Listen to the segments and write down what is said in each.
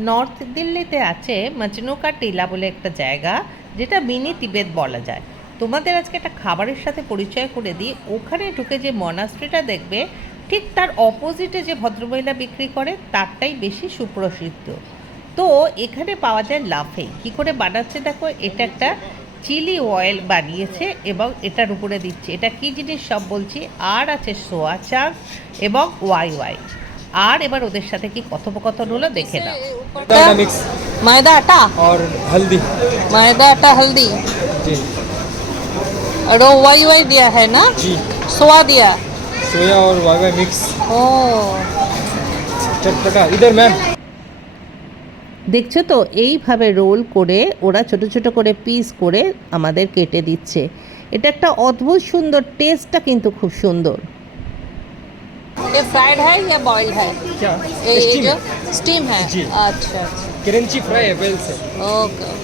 North দিল্লিতে আছে মজনু কা টিলা বলে একটা জায়গা, যেটা মিনি তিবেত বলা যায়। তোমাদের আজকে একটা খাবারের সাথে পরিচয় করে দিই। ওখানে ঢুকে যে মনাস্ট্রিটা দেখবে, ঠিক তার অপোজিটে যে ভদ্রমহিলা বিক্রি করে তারটাই বেশি সুপ্রসিদ্ধ। তো এখানে পাওয়া যায় লাফে। কী করে বানাচ্ছে দেখো, এটা একটা চিলি অয়েল বানিয়েছে এবং এটার উপরে দিচ্ছে। এটা কী জিনিস সব বলছি। আর আছে সোয়া চাংস এবং ওয়াই ওয়াই। আর এবার ওদের সাথে কি কথোপকথন হলো দেখে নাও। आटा मिक्स मैदा आटा और हल्दी। मैदा आटा हल्दी जी और वो वाई वाई दिया है ना, जी सोया दिया। सोया और वाई मिक्स ओ चटपटा। इधर मैम দেখছো তো, এইভাবে রোল করে ওরা ছোট ছোট করে পিস করে আমাদের কেটে দিচ্ছে। এটা একটা অদ্ভুত সুন্দর, টেস্টটা কিন্তু খুব সুন্দর। ये फ्राइड है या बॉइल्ड है? क्या ये स्टीम जो स्टीम है। जी। अच्छा अच्छा, क्रंची फ्राई है पहले से। ओके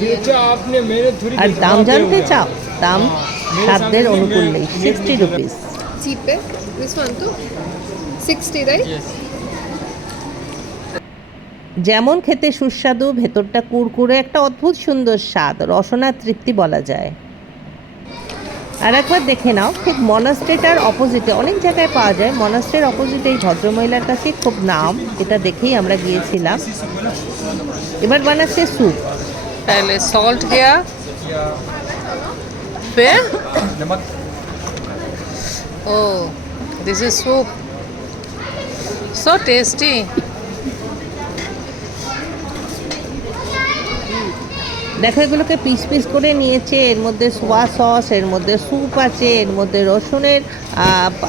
ये जो आपने मेरे थोड़ी আর দাম दिखा জানতে दिया চাও? দাম मेरे সাধ্যের सामने অনুকূল मैं- নেই, मैं- 60 rupees. cheaper. This one too. 60, right? Yes. যেমন খেতে সুস্বাদু, ভেতরটা কুড়কুড়ে, একটা অদ্ভুত সুন্দর স্বাদ, রসনা তৃপ্তি বলা যায়। আর একবার দেখে নাও, ঠিক মনাস্ট্রিটার অপোজিটে, অনেক জায়গায় পাওয়া যায়, মনাস্ট্রির অপোজিটে এই ভদ্রমহিলার কাছে খুব নাম, এটা দেখেই আমরা গিয়েছিলাম। এবার বানাচ্ছে স্যুপ। पहले सॉल्ट गया, या फिर नमक oh this is soup, so tasty. দেখো, এগুলোকে পিস পিস করে নিয়েছে। এর মধ্যে সোয়া সস, এর মধ্যে স্যুপ আছে, এর মধ্যে রসুনের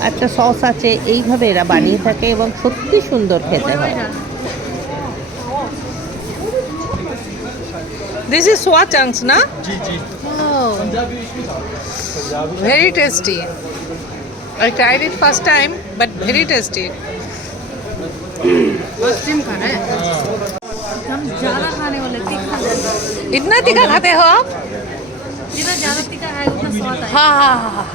একটা সস আছে। এইভাবে এরা বানিয়ে থাকে এবং সত্যি সুন্দর খেতে হয়। दिस इज सोया चंक्स ना, जी जी very tasty. I tried it first time but very tasty. हम ज्यादा खाने वाले तीखा इतना तीखा खाते हो आप? जितना ज्यादा तीखा है उतना स्वाद आएगा। हाँ हाँ हाँ।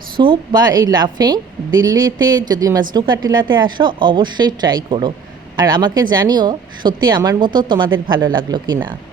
স্যুপ বা এই লাফিং দিল্লিতে যদি মজনু কা টিলাতে আসো অবশ্যই ট্রাই করো। আর আমাকে জানিও সত্যি আমার মতো তোমাদের ভালো লাগলো কি না।